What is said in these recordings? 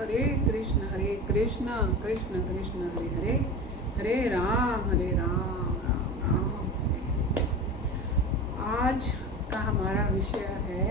हरे कृष्ण कृष्ण कृष्ण हरे हरे, हरे राम राम राम हरे। आज का हमारा विषय है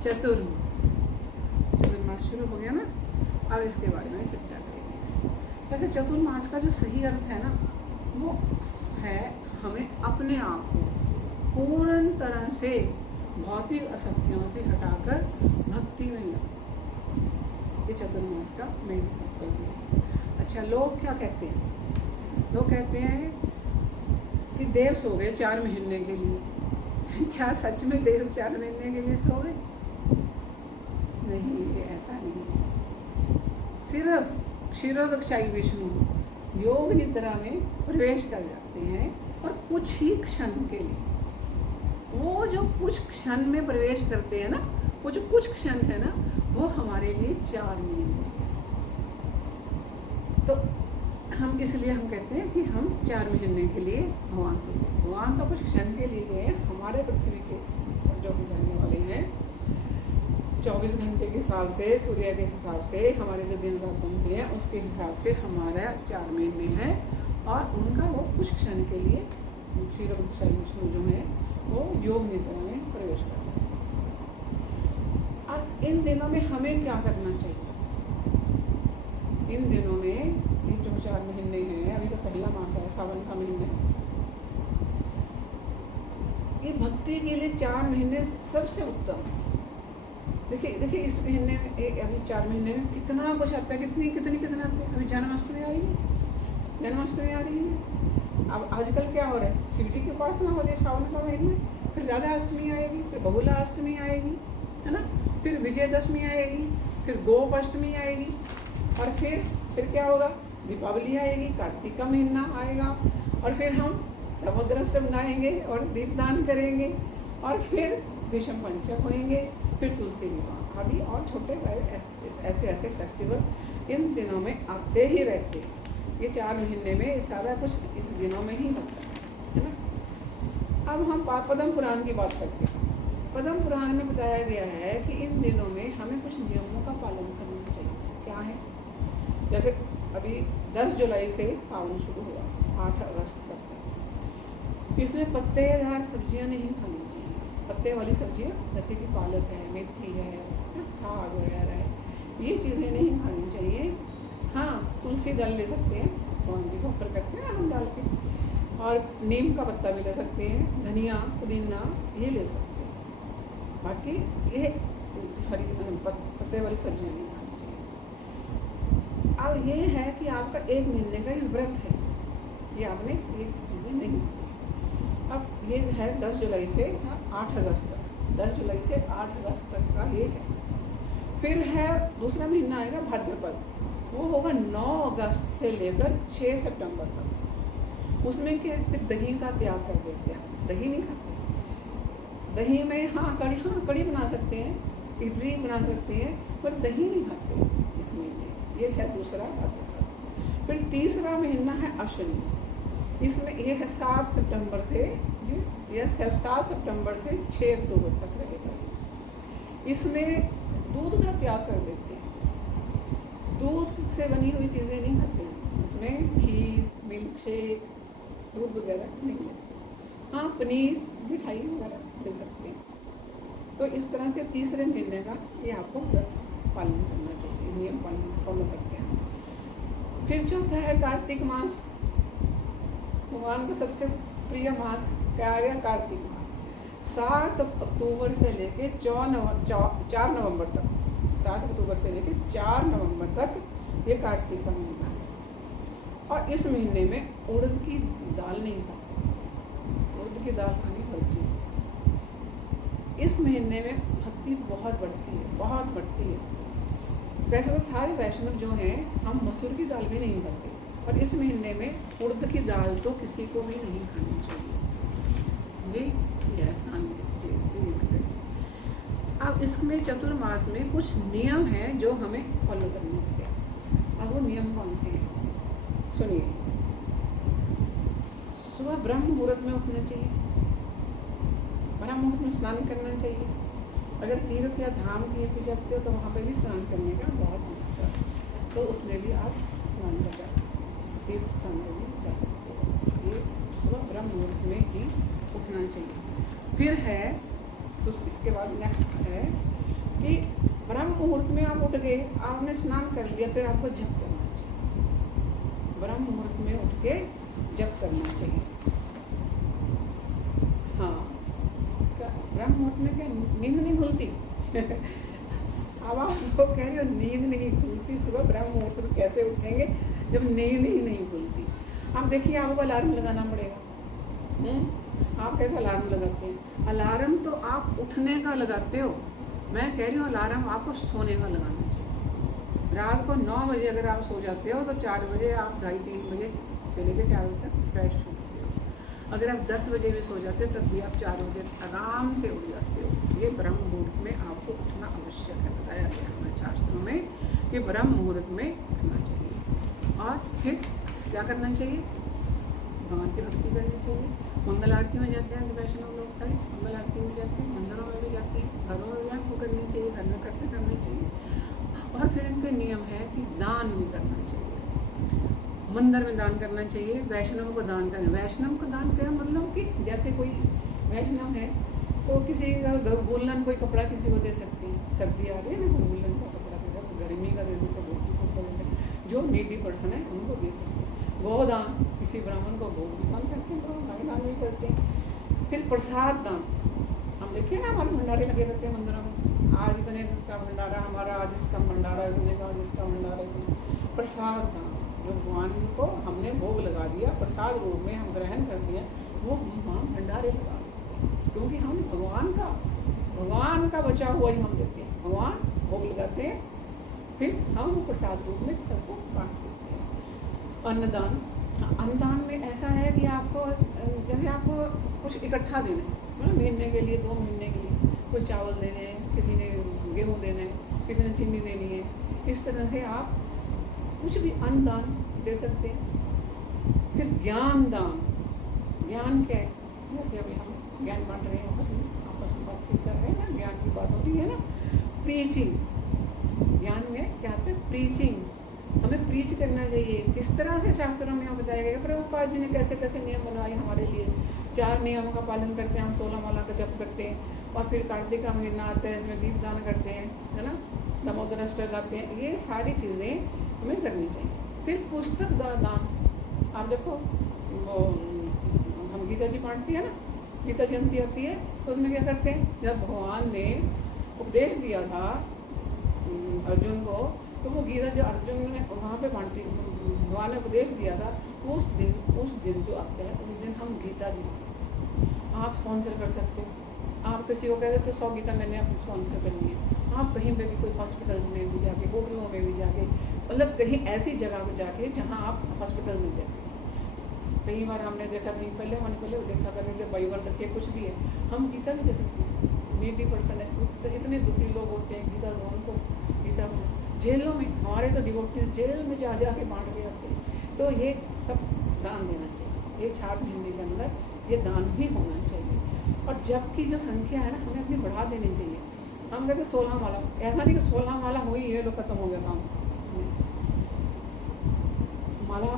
चतुर्मास। चतुर्मास शुरू हो गया ना, अब इसके बारे में चर्चा करेंगे। वैसे चतुर्मास का जो सही अर्थ है ना, वो है हमें अपने आप को पूर्ण तरह से भौतिक आसक्तियों से हटाकर भक्ति में लगना। ये चतुर्मास का मेन तात्पर्य है। अच्छा, लोग क्या कहते हैं? लोग कहते हैं कि देव सो गए 4 महीने के लिए। क्या सच में देव 4 महीने के लिए सो गए? नहीं, ये ऐसा नहीं है। सिर्फ क्षीरोदक्षाई विष्णु योग निद्रा में प्रवेश कर जाते हैं और कुछ ही क्षण के लिए, वो जो कुछ क्षण में प्रवेश करते हैं ना, वो जो कुछ क्षण है ना, वो हमारे लिए 4 महीने हैं। तो हम इसलिए हम कहते हैं कि हम 4 महीने के लिए भगवान से गए। भगवान तो कुछ क्षण के लिए गए, हमारे पृथ्वी के जो भी रहने वाले हैं 24 घंटे के हिसाब से, सूर्य के हिसाब से, हमारे जो दिन रात बनते हैं उसके हिसाब से हमारा 4 महीने हैं, और उनका वो कुछ क्षण के लिए क्षीरोदक्षाई विष्णु जो है वो योग निद्रा में प्रवेश करते हैं। अब इन दिनों में हमें क्या करना चाहिए? इन दिनों में ये जो 4 महीने हैं, अभी तो पहला मास है, सावन का महीना है, ये भक्ति के लिए 4 महीने सबसे उत्तम। देखिए इस महीने में अभी 4 महीने में कितना कुछ आता है, कितना आता है। अभी जन्माष्टमी आ रही आ रही है। अब आजकल क्या हो रहा है, शिव जी की उपासना हो रही है सावन का महीना, फिर राधा अष्टमी आएगी, फिर बहुला अष्टमी आएगी, है ना, फिर विजयदशमी आएगी, फिर गोप अष्टमी आएगी, और फिर क्या होगा, दीपावली आएगी, कार्तिक का महीना आएगा, और फिर हम समुद्राष्टम गाएंगे और दीपदान करेंगे, और फिर विषम पंचक होंगे, फिर तुलसी विवाह आदि और छोटे ऐसे फेस्टिवल इन दिनों में आते ही रहते हैं। ये 4 महीने में सारा कुछ इस दिनों में ही होता है ना। अब हम पद्म पुराण की बात करते हैं। पद्म पुराण में बताया गया है कि इन दिनों में हमें कुछ नियमों का पालन करना चाहिए। क्या है? जैसे अभी 10 जुलाई से सावन शुरू हुआ, 8 अगस्त तक। इसमें पत्तेदार सब्जियां नहीं खानी चाहिए। पत्ते वाली सब्जियां जैसे कि पालक है, मेथी है, साग वगैरह है, ये चीज़ें नहीं खानी चाहिए। हाँ, तुलसी दाल ले सकते हैं, भगवान जी को ऑफर करते हैं हम डाल के, और नीम का पत्ता भी ले सकते हैं, धनिया पुदीना ये ले सकते हैं। बाकी ये हरी पत्ते वाली सब्जियां नहीं खानी चाहिए। अब ये है कि आपका 1 महीने का ये व्रत है, ये आपने ये चीज़ें नहीं। अब ये है 10 जुलाई से 8 अगस्त तक, 10 जुलाई से 8 अगस्त तक का ये है। फिर है दूसरा महीना आएगा भाद्रपद, वो होगा 9 अगस्त से लेकर 6 सितंबर तक। उसमें क्या, फिर दही का त्याग कर देते हैं, दही नहीं खाते। दही में कड़ी बना सकते हैं, इडली बना सकते हैं, पर दही नहीं खाते इस महीने। ये है दूसरा भाद्रपद। फिर तीसरा महीना है अश्विनी, इसमें ये है 7 सितंबर से जी, यह 7 सितंबर से 6 अक्टूबर तक रहेगा। इसमें दूध का त्याग कर देते हैं, दूध से बनी हुई चीज़ें नहीं खाते हैं, इसमें खीर, मिल्क शेक, दूध वगैरह नहीं लेते। हाँ, पनीर, मिठाई वगैरह ले सकते हैं। तो इस तरह से तीसरे महीने का ये आपको पालन करना चाहिए, नियम पालन फॉलो करते हैं। फिर चौथा है कार्तिक मास। भगवान को सबसे प्रिय मास क्या आ गया? कार्तिक मास। 7 अक्टूबर से लेके 4 नवंबर तक, 7 अक्टूबर से लेके 4 नवंबर तक ये कार्तिक का महीना है। और इस महीने में उड़द की दाल नहीं खाते, उड़द की दाल खानी वर्जित है। इस महीने में भक्ति बहुत बढ़ती है। वैसे तो सारे वैष्णव जो हैं, हम मसूर की दाल भी नहीं खाते, पर इस महीने में उड़द की दाल तो किसी को भी नहीं खानी चाहिए जी। अब इसमें चतुर्मास में कुछ नियम हैं जो हमें फॉलो करने होंगे। अब वो नियम कौन से हैं? सुनिए। सुबह ब्रह्म मुहूर्त में उठना चाहिए, ब्रह्म मुहूर्त में स्नान करना चाहिए। अगर तीर्थ या धाम कहीं पे जाते हो तो वहाँ पे भी स्नान करने का बहुत महत्व है। तीर्थ स्थान में भी जा सकते हो। ये सुबह ब्रह्म मुहूर्त में ही उठना चाहिए। फिर है तो इसके बाद नेक्स्ट है कि ब्रह्म मुहूर्त में आप उठ गए, आपने स्नान कर लिया, फिर आपको जप करना चाहिए। ब्रह्म मुहूर्त में उठ के जप करना चाहिए। हाँ, क्या ब्रह्म मुहूर्त में क्या नींद नहीं खुलती? अब आप लोग कह रहे हो नींद नहीं खुलती, सुबह ब्रह्म मुहूर्त में कैसे उठेंगे जब नींद ही नहीं खुलती? अब देखिए, आपको अलार्म लगाना पड़ेगा। आप कैसे अलार्म लगाते हैं? अलार्म तो आप उठने का लगाते हो, मैं कह रही हूँ अलार्म आपको सोने का लगाना चाहिए। रात को 9 बजे अगर आप सो जाते हो तो 4 बजे आप 2:30-3 बजे से लेकर 4 बजे तक फ्रेश हो जाते हो। अगर आप 10 बजे भी सो जाते हो तब भी आप 4 बजे आराम से उठ जाते हो। ये ब्रह्म मुहूर्त में आपको उठना आवश्यक है, बताया गया हमारे शास्त्रों में कि ब्रह्म मुहूर्त में उठना चाहिए। और फिर क्या करना चाहिए? भगवान की भक्ति करनी चाहिए। मंगल आरती में जाते हैं तो वैष्णव लोग सारे मंगल आरती में जाते हैं, मंदिरों में भी जाते हैं, घरों में भी आपको करनी चाहिए, घर में करते करनी चाहिए। और फिर इनके नियम है कि दान भी करना चाहिए। मंदिर में दान करना चाहिए, वैष्णव को दान करना। वैष्णव का दान क्या मतलब कि जैसे कोई वैष्णव है तो किसी का वुलन कोई कपड़ा किसी को दे सकते हैं। सर्दी आ रही है ना, वुलन का कपड़ा दे दो, गर्मी का दे दो, तो धोती कुर्ता दे दो। जो नीडी पर्सन है उनको दे सकते हैं। गोदान, किसी ब्राह्मण को गौ भी दान करते हैं, ब्राह्मण दान भी करते हैं। फिर प्रसाद दान, हम देखिए ना हमारे भंडारे लगे रहते हैं मंदिरों में, आज इतने का भंडारा हमारा, आज इसका भंडारा इतने का, आज इसका भंडारा इतने। प्रसाद दान, जो भगवान को हमने भोग लगा दिया, प्रसाद रूप में हम ग्रहण कर दिया, वो हम भंडारे लगा दें, क्योंकि हम भगवान का बचा हुआ ही हम देते हैं। भगवान भोग लगाते हैं, फिर हम प्रसाद रूप में सबको बांट देते हैं। अन्नदान, अन्नदान में ऐसा है कि आपको जैसे आपको कुछ इकट्ठा देना है, मतलब महीने के लिए, 2 महीने के लिए, कोई चावल देने हैं, किसी ने गेहूँ देना है, किसी ने चीनी देनी है, इस तरह से आप कुछ भी अन्नदान दे सकते हैं। फिर ज्ञान दान, ज्ञान क्या है? जैसे अभी हम ज्ञान बांट रहे हैं, आपस में बातचीत कर रहे हैं ना, ज्ञान की बात हो रही है ना। प्रीचिंग, ज्ञान में क्या आता है? प्रीचिंग, हमें प्रीच करना चाहिए। किस तरह से शास्त्रों में यहाँ बताया गया, प्रभुपाद जी ने कैसे कैसे नियम बनवाए हमारे लिए। 4 नियमों का पालन करते हैं हम, 16 माला का जप करते हैं, और फिर कार्तिक का महीना आता है, इसमें दीपदान करते हैं, है ना, दामोदर अष्टक गाते हैं। ये सारी चीज़ें हमें करनी चाहिए। फिर पुस्तक दान, आप देखो वो हम गीता जी पढ़ते हैं ना, गीता जयंती आती है तो उसमें क्या करते हैं, जब भगवान ने उपदेश दिया था अर्जुन को, तो वो गीता जो अर्जुन ने वहाँ पे बांटी, भगवान ने उपदेश दिया था, उस दिन जो आता है उस दिन हम गीता जी आप स्पॉन्सर कर सकते हो। आप किसी को कहते तो 100 गीता मैंने अपनी स्पॉन्सर करनी है। आप कहीं पे भी, कोई हॉस्पिटल में भी जाके, होटलों में भी जाके, मतलब कहीं ऐसी जगह पे जाके जहाँ आप हॉस्पिटल में, जैसे कई बार हमने देखा, कहीं पहले देखा करते थे, बाइबल रखे कुछ भी है, हम गीता भी दे सकते हैं। 80% है, इतने दुखी लोग होते हैं, गीता उनको गीता जेलों में, हमारे तो डिवोटीज जेल में जा के बांट के आते हैं। तो ये सब दान देना चाहिए। ये 4 महीने के अंदर ये दान भी होना चाहिए। और जब की जो संख्या है ना, हमें अपनी बढ़ा देनी चाहिए। हम कहते 16 माला, ऐसा नहीं कि 16 माला हुई ये लोग खत्म हो गया काम। माला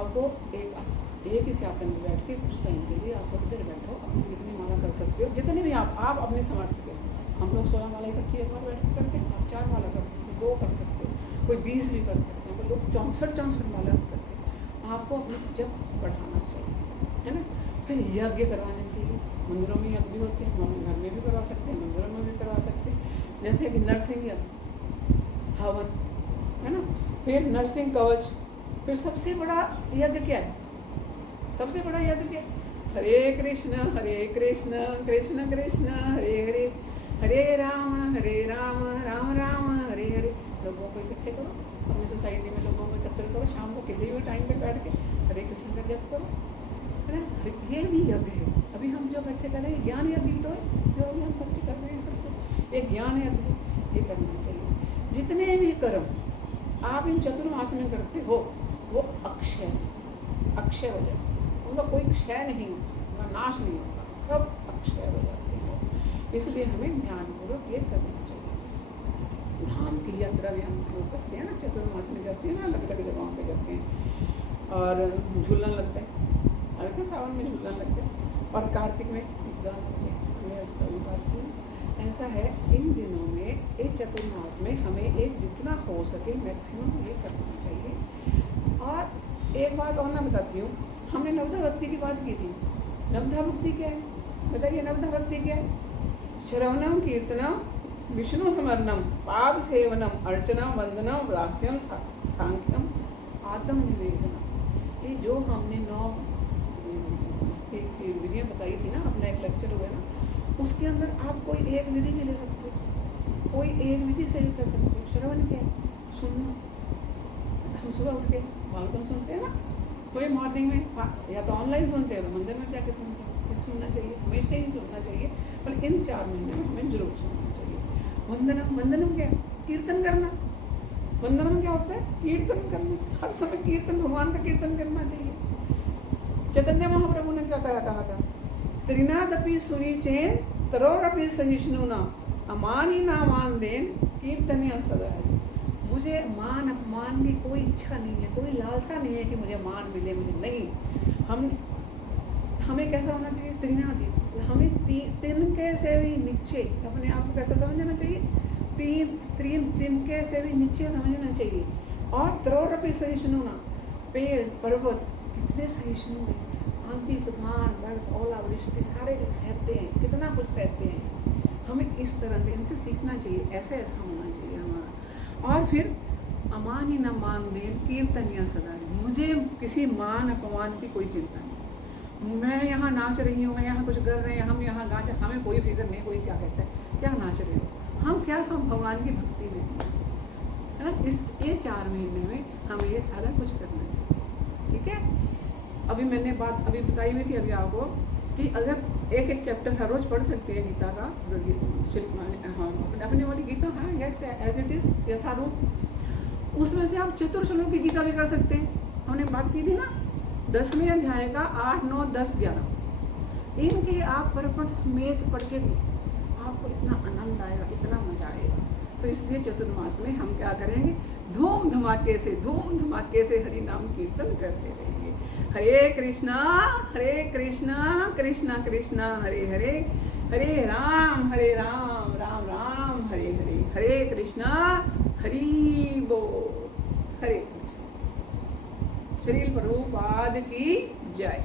आपको एक ही आसन में बैठ के कुछ टाइम के लिए आप थोड़ी देर बैठो, अपनी जितनी माला कर सकते हो, जितने भी आप अपने सामर्थ्य के अनुसार। हम लोग 16 माला इकट्ठी एक बार बैठ करते हैं, आप 4 माला कर सकते हो, 2 कर सकते हो, कोई 20 भी कर सकते हैं, कोई लोग 64 माला करते हैं। आपको अपनी जप बढ़ाना चाहिए, है ना। फिर यज्ञ करवाना चाहिए, मंदिरों में यज्ञ भी होते हैं, हम घर में भी करवा सकते हैं, मंदिरों में भी करवा सकते हैं। जैसे कि नरसिंह यज्ञ, हवन, है ना। फिर नरसिंह कवच। फिर सबसे बड़ा यज्ञ क्या है? सबसे बड़ा यज्ञ क्या है? हरे कृष्ण कृष्ण कृष्ण हरे हरे, हरे राम राम राम हरे हरे। लोगों को इकट्ठे करो, अपनी सोसाइटी में लोगों को इकट्ठे करो, शाम को किसी भी टाइम पे बैठ के हरे कृष्ण का जप करो, है ना। ये भी यज्ञ है। अभी हम जो इकट्ठे कर रहे हैं ज्ञान यज्ञ तो है, जो अभी हम इकट्ठे कर रहे हैं सबको, ये ज्ञान यज्ञ, ये करना चाहिए। जितने भी कर्म आप इन चतुर्मास में करते हो वो अक्षय हो जाए, उनका कोई क्षय नहीं होगा, नाश नहीं होगा, सब अक्षय हो जाते हैं। इसलिए हमें ध्यानपूर्वक ये करना चाहिए। धाम की यात्रा भी हम लोग करते हैं ना, चतुर्मास में जाते हैं ना, अलग अलग जगहों पे जाते हैं। और झूलन लगता है, हल्का सावन में झूलन लगता है, और कार्तिक में दीपदान लगते हैं। हमने कभी बात की ऐसा है, इन दिनों में एक चतुर्मास में हमें एक जितना हो सके मैक्सिमम ये करना चाहिए। और एक बात और मैं बताती हूँ, हमने नवधा भक्ति की बात की थी। नवधा भक्ति क्या है बताइए? नवधा भक्ति क्या है? श्रवणम कीर्तनम विष्णु स्मरणम पाद सेवनम अर्चनम वंदनम दास्यम सांख्यम आत्म निवेदनम। ये जो हमने 9 विधियाँ बताई थी ना, अपना एक लेक्चर हुआ ना, उसके अंदर आप कोई एक विधि भी ले सकते हो, कोई एक विधि से भी कर सकते हो। श्रवण क्या है? सुनना। हम सुबह उठ के भागवतम सुनते हैं ना, कोई मॉर्निंग में, या तो ऑनलाइन सुनते हैं तो मंदिर में जाके सुनते हैं। सुनना चाहिए, हमेशा ही सुनना चाहिए, पर इन 4 महीने में हमें जरूर सुनना चाहिए। वंदनम, वंदनम क्या है? कीर्तन करना। वंदनम क्या होता है? कीर्तन करना। हर समय कीर्तन, भगवान का कीर्तन करना चाहिए। चैतन्य महाप्रभु ने क्या कहा था? त्रिनादपि सुनी चेन तरोरपि सहिष्णुना अमानी ना मान देन कीर्तन्य सदा है। मुझे मान अपमान की कोई इच्छा नहीं है, कोई लालसा नहीं है कि मुझे मान मिले, मुझे नहीं। हमें कैसा होना चाहिए? त्रिनादि, हमें तिनके से भी नीचे अपने आप को कैसा समझना चाहिए? तिनके से भी नीचे समझना चाहिए। और त्रोरपि सहिष्णुना, पेड़ पर्वत कितने सहिष्णु हैं, आंधी तूफान बर्फ ओला वृष्टि सारे सहते हैं, कितना कुछ सहते हैं। हमें इस तरह से इनसे सीखना चाहिए, ऐसा होना चाहिए हमारा। और फिर अमान ही न मान दें कीर्तनिया सदा। मुझे किसी मान अपमान की कोई चिंता नहीं। मैं यहाँ नाच रही हूँ, मैं यहाँ कुछ कर रहे हैं, हम यहाँ गाँच, हमें कोई फिक्र नहीं, कोई क्या कहता है, क्या नाच रहे हो, हम भगवान की भक्ति में है ना। ये 4 महीने में हमें ये सारा कुछ करना चाहिए, ठीक है। अभी मैंने बात अभी बताई हुई थी अभी आपको कि अगर एक चैप्टर हर रोज़ पढ़ सकते हैं गीता का, हाँ अपनी वाली गीता, हाँ यस एज इट इज़ यथारूप, उसमें से आप चतुर्श्लोक की गीता भी कर सकते हैं। हमने बात की थी ना 10वें अध्याय का 8, 9, 10, 11 इनके आप परपट समेत पढ़ के आपको इतना आनंद आएगा, इतना मजा आएगा। तो इसलिए चतुर्मास में हम क्या करेंगे? धूम धमाके से हरि नाम कीर्तन करते रहेंगे। हरे कृष्णा कृष्णा कृष्णा हरे हरे, हरे राम राम राम हरे हरे, हरे कृष्णा हरि बोल, हरे कृष्ण। श्रील प्रभुपाद की जय।